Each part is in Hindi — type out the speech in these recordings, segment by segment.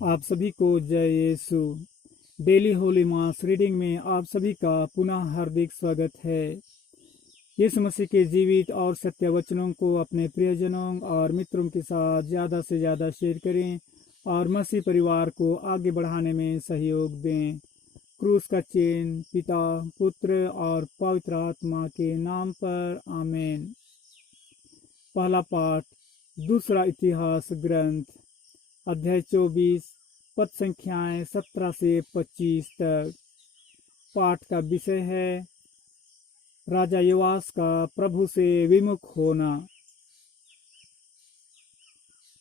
आप सभी को जय यीशु। डेली होली मास रीडिंग में आप सभी का पुनः हार्दिक स्वागत है। यीशु मसीह के जीवित और सत्य वचनों को अपने प्रियजनों और मित्रों के साथ ज़्यादा से ज़्यादा शेयर करें और मसीह परिवार को आगे बढ़ाने में सहयोग दें। क्रूस का चिन्ह पिता, पुत्र और पवित्र आत्मा के नाम पर आमीन। पहला पाठ दूसरा इतिहास ग्रंथ अध्याय 24 पद संख्याएं 17 से 25 तक। पाठ का विषय है राजा योआस का प्रभु से विमुख होना।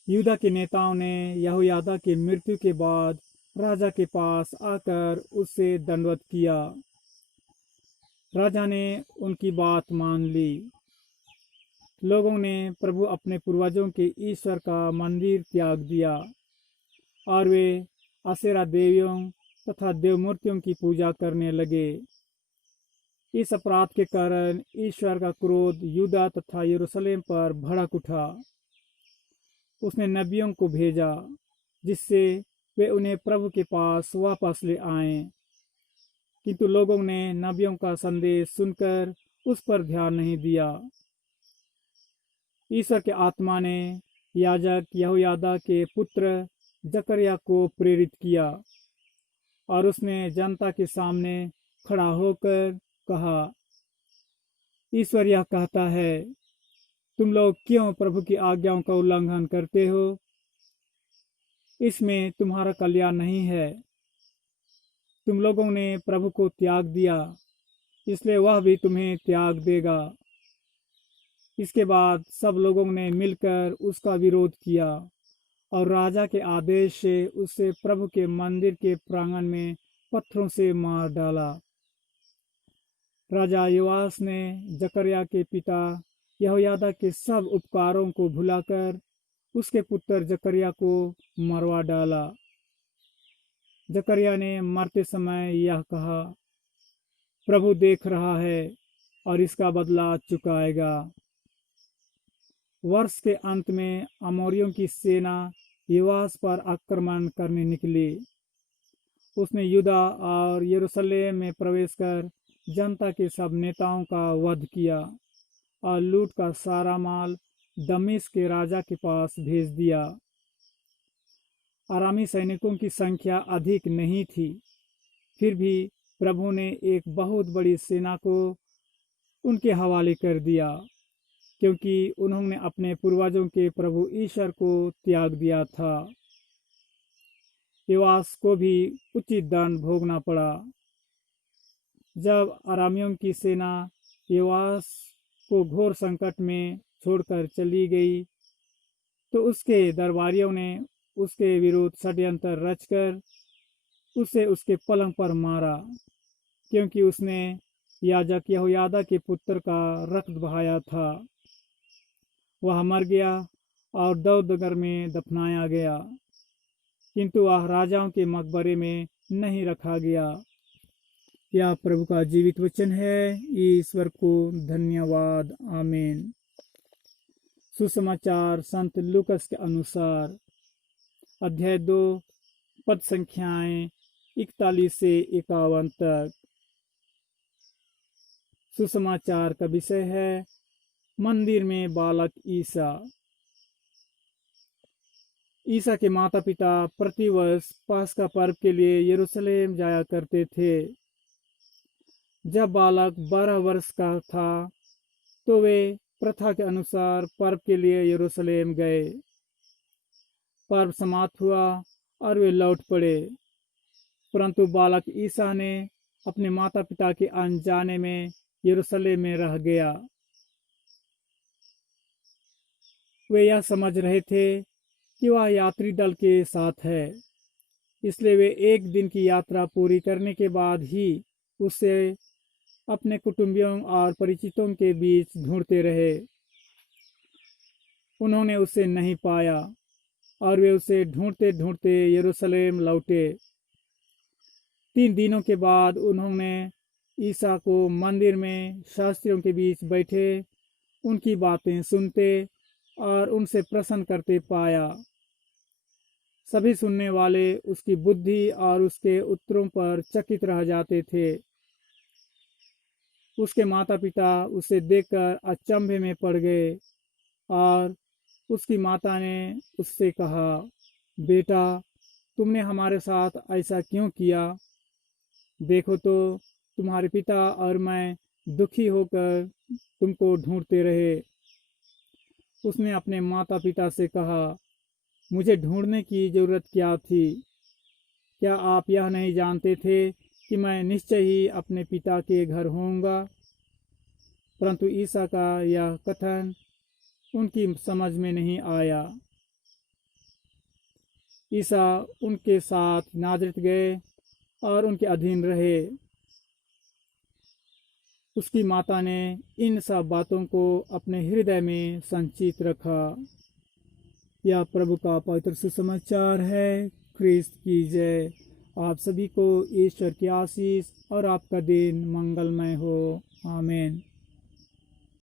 यूदा के नेताओं ने यहोयादा की मृत्यु के बाद राजा के पास आकर उससे दंडवत किया। राजा ने उनकी बात मान ली। लोगों ने प्रभु अपने पूर्वजों के ईश्वर का मंदिर त्याग दिया और वे अशेरा देवियों तथा देवमूर्तियों की पूजा करने लगे। इस अपराध के कारण ईश्वर का क्रोध यूदा तथा यरूशलेम पर भड़क उठा। उसने नबियों को भेजा जिससे वे उन्हें प्रभु के पास वापस ले आएं। किंतु लोगों ने नबियों का संदेश सुनकर उस पर ध्यान नहीं दिया। ईश्वर के आत्मा ने याजक यहोयादा के पुत्र जकरिया को प्रेरित किया और उसने जनता के सामने खड़ा होकर कहा, ईश्वर यह कहता है, तुम लोग क्यों प्रभु की आज्ञाओं का उल्लंघन करते हो? इसमें तुम्हारा कल्याण नहीं है। तुम लोगों ने प्रभु को त्याग दिया, इसलिए वह भी तुम्हें त्याग देगा। इसके बाद सब लोगों ने मिलकर उसका विरोध किया और राजा के आदेश से उसे प्रभु के मंदिर के प्रांगण में पत्थरों से मार डाला। राजा योआस ने जकरिया के पिता यहोयादा के सब उपकारों को भुलाकर उसके पुत्र जकरिया को मरवा डाला। जकरिया ने मरते समय यह कहा, प्रभु देख रहा है और इसका बदला चुकाएगा। वर्ष के अंत में अमोरियों की सेना योआस पर आक्रमण करने निकली। उसने यूदा और यरूशलेम में प्रवेश कर जनता के सब नेताओं का वध किया और लूट का सारा माल दमिश्क के राजा के पास भेज दिया। अरामी सैनिकों की संख्या अधिक नहीं थी, फिर भी प्रभु ने एक बहुत बड़ी सेना को उनके हवाले कर दिया, क्योंकि उन्होंने अपने पूर्वजों के प्रभु ईश्वर को त्याग दिया था। योआस को भी उचित दंड भोगना पड़ा। जब अरामियों की सेना योआस को घोर संकट में छोड़कर चली गई, तो उसके दरबारियों ने उसके विरुद्ध षड्यंत्र रचकर उसे उसके पलंग पर मारा, क्योंकि उसने याजक यहोयादा के पुत्र का रक्त बहाया था। वह मर गया और दौदगर में दफनाया गया, किंतु वह राजाओं के मकबरे में नहीं रखा गया। यह प्रभु का जीवित वचन है। ईश्वर को धन्यवाद। आमीन। सुसमाचार संत लूकस के अनुसार अध्याय 2 पद संख्याएं 41 से 51 तक। सुसमाचार का विषय है मंदिर में बालक ईसा। ईसा के माता पिता प्रतिवर्ष पास्का पर्व के लिए यरूशलेम जाया करते थे। जब बालक 12 वर्ष का था तो वे प्रथा के अनुसार पर्व के लिए यरूशलेम गए। पर्व समाप्त हुआ और वे लौट पड़े, परंतु बालक ईसा ने अपने माता पिता के अनजाने में यरूशलेम में रह गया। वे यह समझ रहे थे कि वह यात्री दल के साथ है, इसलिए वे एक दिन की यात्रा पूरी करने के बाद ही उसे अपने कुटुंबियों और परिचितों के बीच ढूंढते रहे। उन्होंने उसे नहीं पाया और वे उसे ढूंढते ढूंढते यरूशलेम लौटे। 3 दिनों के बाद उन्होंने ईसा को मंदिर में शास्त्रियों के बीच बैठे उनकी बातें सुनते और उनसे प्रश्न करते पाया। सभी सुनने वाले उसकी बुद्धि और उसके उत्तरों पर चकित रह जाते थे। उसके माता पिता उसे देखकर अचंभे में पड़ गए और उसकी माता ने उससे कहा, बेटा, तुमने हमारे साथ ऐसा क्यों किया? देखो तो तुम्हारे पिता और मैं दुखी होकर तुमको ढूंढते रहे। उसने अपने माता पिता से कहा, मुझे ढूंढने की जरूरत क्या थी? क्या आप यह नहीं जानते थे कि मैं निश्चय ही अपने पिता के घर होऊंगा? परंतु ईसा का यह कथन उनकी समझ में नहीं आया। ईसा उनके साथ नाज़रेत गए और उनके अधीन रहे। उसकी माता ने इन सब बातों को अपने हृदय में संचित रखा। यह प्रभु का पवित्र सुसमाचार है। ख्रिस्त की जय। आप सभी को ईश्वर की आशीष और आपका दिन मंगलमय हो। आमीन।